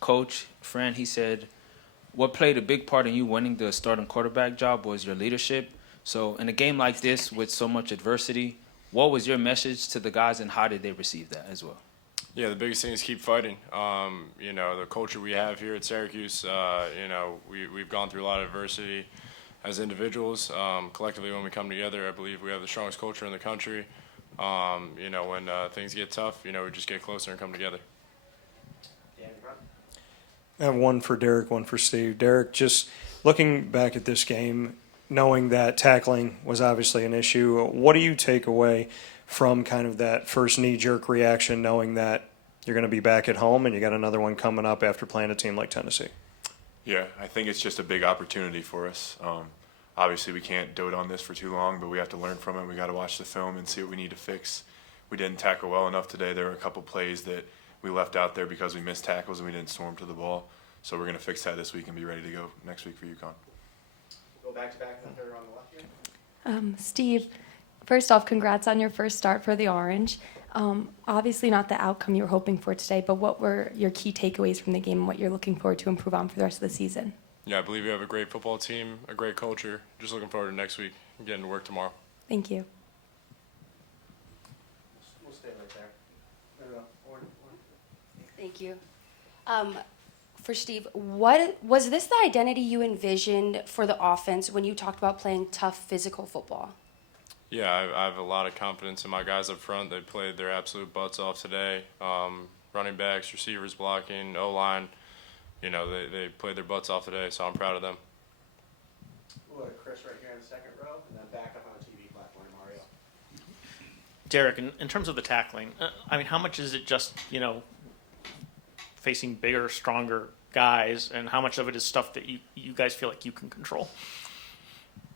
Coach Fran, he said, what played a big part in you winning the starting quarterback job was your leadership. So in a game like this with so much adversity, what was your message to the guys and how did they receive that as well? Yeah, the biggest thing is keep fighting. The culture we have here at Syracuse, we've gone through a lot of adversity as individuals. Collectively, when we come together, I believe we have the strongest culture in the country. When things get tough, we just get closer and come together. I have one for Derek, one for Steve. Derek, just looking back at this game, knowing that tackling was obviously an issue, what do you take away from kind of that first knee-jerk reaction, knowing that you're going to be back at home and you got another one coming up after playing a team like Tennessee? Yeah, I think it's just a big opportunity for us. Obviously, we can't dote on this for too long, but we have to learn from it. We got to watch the film and see what we need to fix. We didn't tackle well enough today. There were a couple plays that we left out there because we missed tackles and we didn't storm to the ball. So we're going to fix that this week and be ready to go next week for UConn. Go back to back on the left here. Steve, first off, congrats on your first start for the Orange. Obviously not the outcome you were hoping for today, but what were your key takeaways from the game and what you're looking forward to improve on for the rest of the season? Yeah, I believe we have a great football team, a great culture. Just looking forward to next week and getting to work tomorrow. Thank you. We'll stay right there. Thank you. For Steve, what was this the identity you envisioned for the offense when you talked about playing tough physical football? Yeah, I have a lot of confidence in my guys up front. They played their absolute butts off today. Running backs, receivers blocking, O-line, they played their butts off today, so I'm proud of them. We'll go to Chris right here in the second row, and then back up on the TV platform, Mario. Derek, in terms of the tackling, how much is it just, facing bigger, stronger guys, and how much of it is stuff that you guys feel like you can control?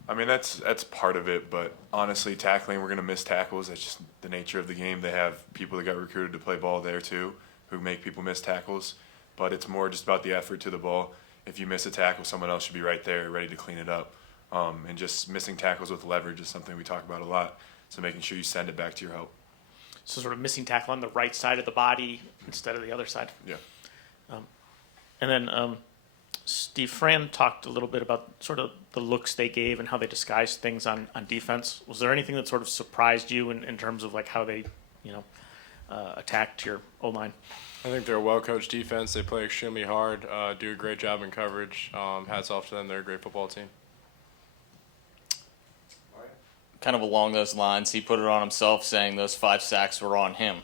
That's part of it, but honestly, tackling, we're going to miss tackles. That's just the nature of the game. They have people that got recruited to play ball there too, who make people miss tackles, but it's more just about the effort to the ball. If you miss a tackle, someone else should be right there ready to clean it up. And just missing tackles with leverage is something we talk about a lot, so making sure you send it back to your help. So sort of missing tackle on the right side of the body instead of the other side. Yeah. And then Steve, Fran talked a little bit about sort of the looks they gave and how they disguised things on defense. Was there anything that sort of surprised you in terms of like how they, attacked your O-line? I think they're a well-coached defense. They play extremely hard, do a great job in coverage. Hats off to them. They're a great football team. Kind of along those lines, he put it on himself saying those 5 sacks were on him.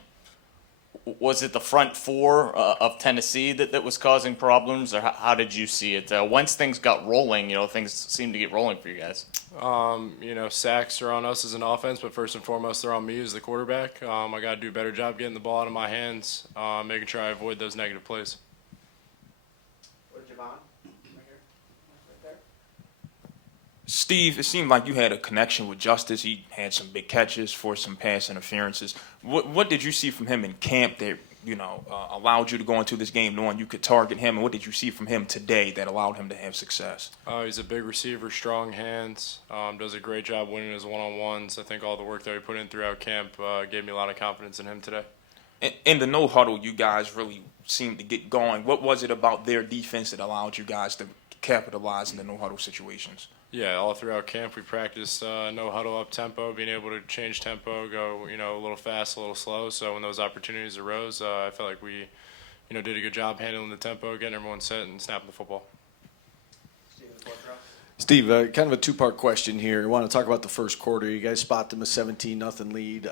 Was it the front four of Tennessee that was causing problems, or how did you see it? Once things got rolling, things seemed to get rolling for you guys. Sacks are on us as an offense, but first and foremost, they're on me as the quarterback. I got to do a better job getting the ball out of my hands, making sure I avoid those negative plays. Or Javon, right here, right there. Steve, it seemed like you had a connection with Justice. He had some big catches for some pass interferences. What did you see from him in camp that allowed you to go into this game knowing you could target him, and what did you see from him today that allowed him to have success? He's a big receiver, strong hands, does a great job winning his one-on-ones. I think all the work that we put in throughout camp gave me a lot of confidence in him today. In the no huddle, you guys really seemed to get going. What was it about their defense that allowed you guys to capitalize in the no huddle situations? Yeah, all throughout camp we practiced no huddle up tempo, being able to change tempo, go a little fast, a little slow. So when those opportunities arose, I felt like we did a good job handling the tempo, getting everyone set, and snapping the football. Steve, kind of a two-part question here. I want to talk about the first quarter. You guys spot them a 17-0 lead.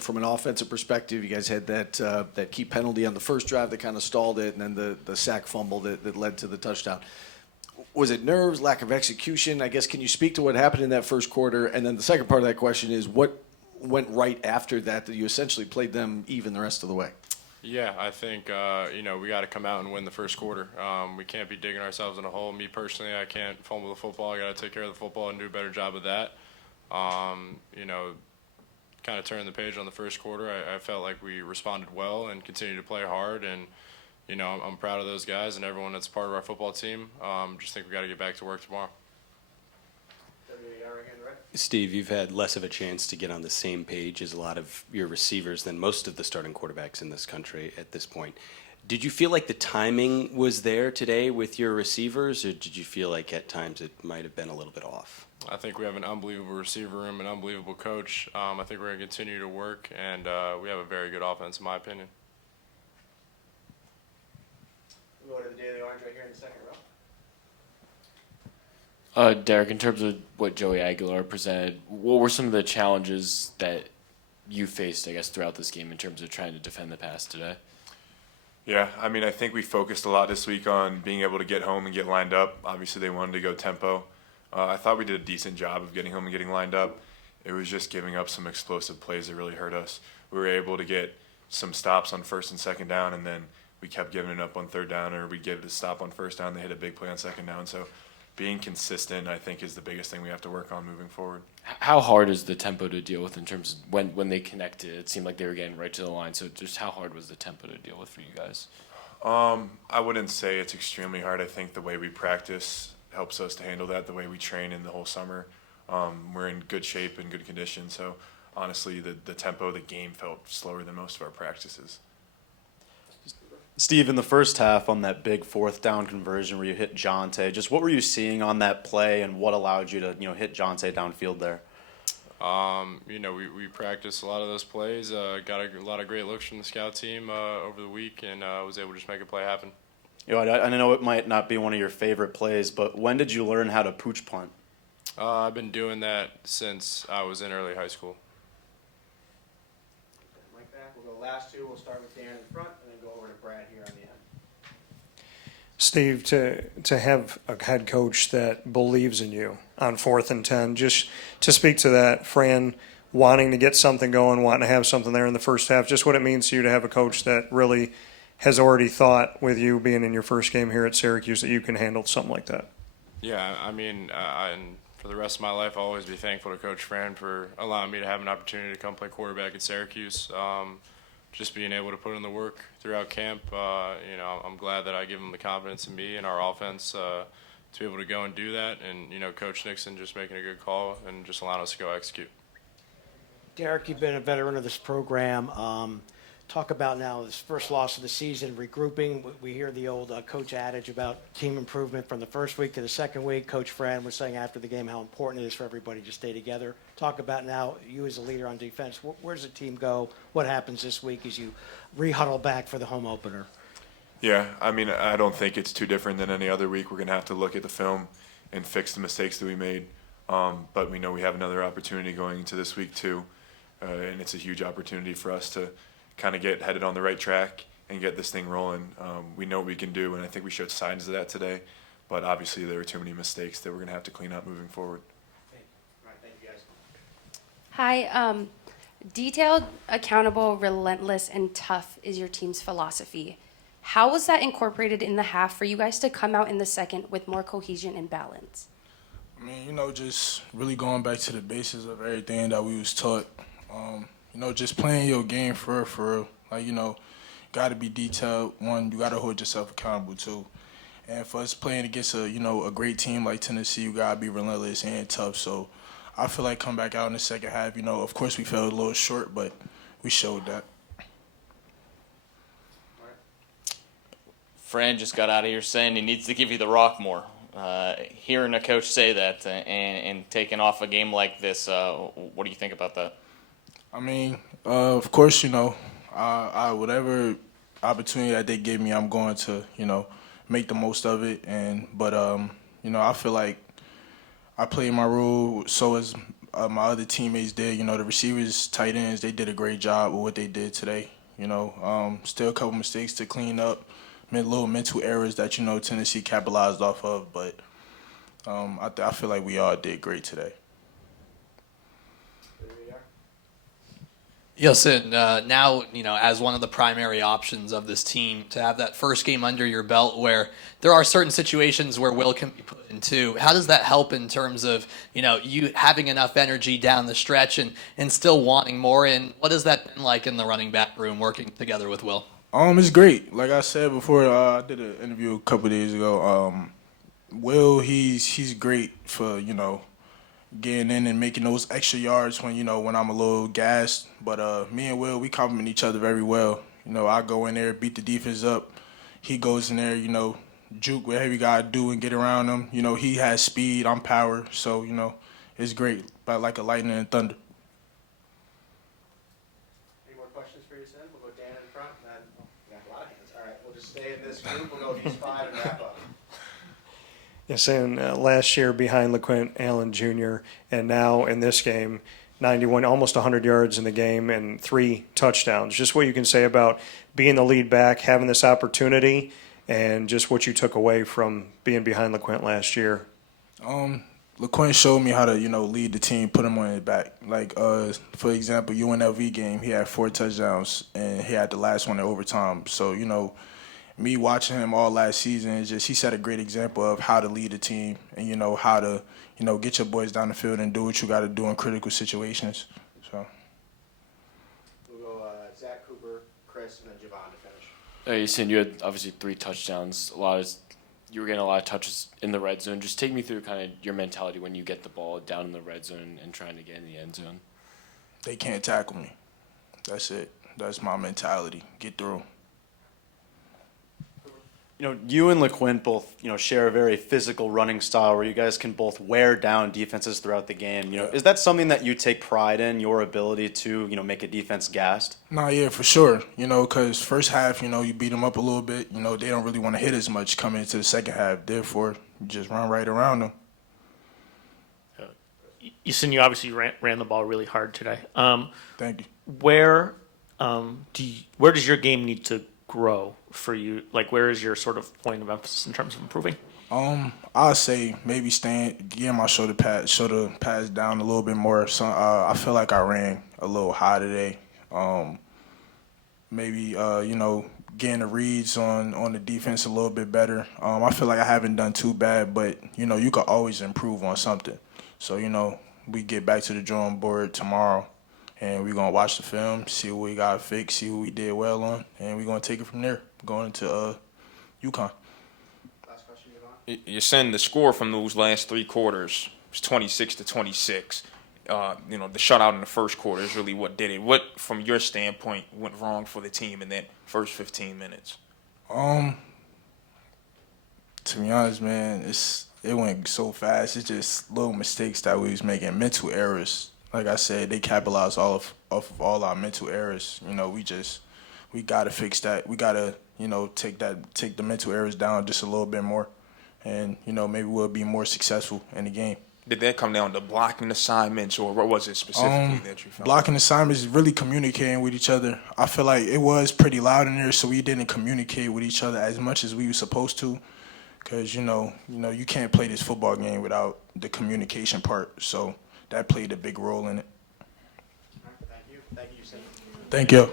From an offensive perspective, you guys had that key penalty on the first drive that kind of stalled it, and then the sack fumble that led to the touchdown. Was it nerves, lack of execution? I guess, can you speak to what happened in that first quarter? And then the second part of that question is, what went right after that you essentially played them even the rest of the way? Yeah, I think, we got to come out and win the first quarter. We can't be digging ourselves in a hole. Me personally, I can't fumble the football. I got to take care of the football and do a better job of that. Kind of turning the page on the first quarter. I felt like we responded well and continued to play hard. And, I'm proud of those guys and everyone that's part of our football team. Just think we got to get back to work tomorrow. Steve, you've had less of a chance to get on the same page as a lot of your receivers than most of the starting quarterbacks in this country at this point. Did you feel like the timing was there today with your receivers, or did you feel like at times it might have been a little bit off? I think we have an unbelievable receiver room, an unbelievable coach. I think we're going to continue to work, and we have a very good offense, in my opinion. We'll go to the Daily Orange right here in the second row. Derek, in terms of what Joey Aguilar presented, what were some of the challenges that you faced, I guess, throughout this game in terms of trying to defend the pass today? Yeah, I mean, I think we focused a lot this week on being able to get home and get lined up. Obviously, they wanted to go tempo. I thought we did a decent job of getting home and getting lined up. It was just giving up some explosive plays that really hurt us. We were able to get some stops on first and second down, and then we kept giving it up on third down, or we'd get it a stop on first down. They hit a big play on second down. So being consistent, I think, is the biggest thing we have to work on moving forward. How hard is the tempo to deal with in terms of when they connected? It seemed like they were getting right to the line. So just how hard was the tempo to deal with for you guys? I wouldn't say it's extremely hard. I think the way we practice helps us to handle that. The way we train in the whole summer, we're in good shape and good condition. So honestly, the tempo of the game felt slower than most of our practices. Steve, in the first half on that big fourth down conversion where you hit Jonte, just what were you seeing on that play and what allowed you to hit Jonte downfield there? We practiced a lot of those plays, got a lot of great looks from the scout team over the week, and was able to just make a play happen. I know it might not be one of your favorite plays, but when did you learn how to pooch punt? I've been doing that since I was in early high school. Like that. We'll go last two. We'll start with Dan in the front and then go over to Brad here on the end. Steve, to have a head coach that believes in you on 4th and 10, just to speak to that, Fran wanting to get something going, wanting to have something there in the first half, just what it means to you to have a coach that really has already thought with you being in your first game here at Syracuse that you can handle something like that. Yeah, I mean, and for the rest of my life, I'll always be thankful to Coach Fran for allowing me to have an opportunity to come play quarterback at Syracuse. Just being able to put in the work throughout camp, I'm glad that I give him the confidence in me and our offense to be able to go and do that. And, Coach Nixon just making a good call and just allowing us to go execute. Derek, you've been a veteran of this program. Talk about now this first loss of the season, regrouping. We hear the old coach adage about team improvement from the first week to the second week. Coach Fran was saying after the game how important it is for everybody to stay together. Talk about now you as a leader on defense. Where does the team go? What happens this week as you re-huddle back for the home opener? Yeah, I mean, I don't think it's too different than any other week. We're going to have to look at the film and fix the mistakes that we made. But we know we have another opportunity going into this week too. And it's a huge opportunity for us to kind of get headed on the right track and get this thing rolling. We know what we can do, and I think we showed signs of that today. But obviously there were too many mistakes that we're going to have to clean up moving forward. All right, thank you guys. Hi, detailed, accountable, relentless, and tough is your team's philosophy. How was that incorporated in the half for you guys to come out in the second with more cohesion and balance? I mean, just really going back to the basis of everything that we was taught. Just playing your game for real. Like, got to be detailed. One, you got to hold yourself accountable, too. And for us playing against a great team like Tennessee, you got to be relentless and tough. So I feel like come back out in the second half, of course we fell a little short, but we showed that. Fran just got out of here saying he needs to give you the rock more. Hearing a coach say that and taking off a game like this, what do you think about that? I mean, of course, I whatever opportunity that they give me, I'm going to, make the most of it. But I feel like I played my role, so as my other teammates did. The receivers, tight ends, they did a great job with what they did today. Still a couple mistakes to clean up, little mental errors that Tennessee capitalized off of. But I feel like we all did great today. Yes, and now, as one of the primary options of this team, to have that first game under your belt where there are certain situations where Will can be put into, how does that help in terms of, you having enough energy down the stretch and still wanting more? And what has that been like in the running back room working together with Will? It's great. Like I said before, I did an interview a couple days ago. Will, he's great for, getting in and making those extra yards when I'm a little gassed. But me and Will, we complement each other very well. You know, I go in there, beat the defense up. He goes in there, you know, juke whatever you got to do and get around him. You know, he has speed, I'm power. So, you know, it's great, but like a lightning and thunder. Any more questions for you, Sin? We'll go Dan in front, and then we got a lot of hands. All right, we'll just stay in this group. We'll go these 5 and wrap up. Yes, and last year behind LeQuint Allen Jr. and now in this game, 91, almost 100 yards in the game and 3 touchdowns. Just what you can say about being the lead back, having this opportunity, and just what you took away from being behind LeQuint last year. LeQuint showed me how to, you know, lead the team, put him on his back. Like, for example, UNLV game, he had 4 touchdowns, and he had the last one in overtime. So, you know, me watching him all last season, is just he set a great example of how to lead a team and, you know, how to, you know, get your boys down the field and do what you got to do in critical situations. So. We'll go Zach Cooper, Chris, and then Javon to finish. You said you had obviously 3 touchdowns. You were getting a lot of touches in the red zone. Just take me through kind of your mentality when you get the ball down in the red zone and trying to get in the end zone. They can't tackle me. That's it. That's my mentality. Get through 'em. You know, you and LeQuint both, you know, share a very physical running style where you guys can both wear down defenses throughout the game. You know, is that something that you take pride in, your ability to, you know, make a defense gassed? Nah, yeah, for sure. You know, because first half, you know, you beat them up a little bit. You know, they don't really want to hit as much coming into the second half. Therefore, you just run right around them. You obviously ran the ball really hard today. Thank you. Where does your game need to grow for you? Like, where is your sort of point of emphasis in terms of improving? I'll say maybe getting my shoulder pads down a little bit more. So I feel like I ran a little high today. Maybe you know, getting the reads on the defense a little bit better. I feel like I haven't done too bad, but you know, you could always improve on something. So you know, we get back to the drawing board tomorrow, and we're gonna watch the film, see what we got fixed, see what we did well on, and we're gonna take it from there, going into UConn. Last question, Javon. You're saying the score from those last 3 quarters was 26-26. You know, the shutout in the first quarter is really what did it. What, from your standpoint, went wrong for the team in that first 15 minutes? To be honest, man, it went so fast. It's just little mistakes that we was making, mental errors. Like I said, they capitalized off of all our mental errors. You know, we gotta fix that. We gotta, you know, take the mental errors down just a little bit more, and you know, maybe we'll be more successful in the game. Did that come down to blocking assignments, or what was it specifically that you felt? Blocking assignments is really communicating with each other. I feel like it was pretty loud in there, so we didn't communicate with each other as much as we were supposed to. Because, you know, you can't play this football game without the communication part. So that played a big role in it. All right, thank you. Thank you, Sin. Thank you.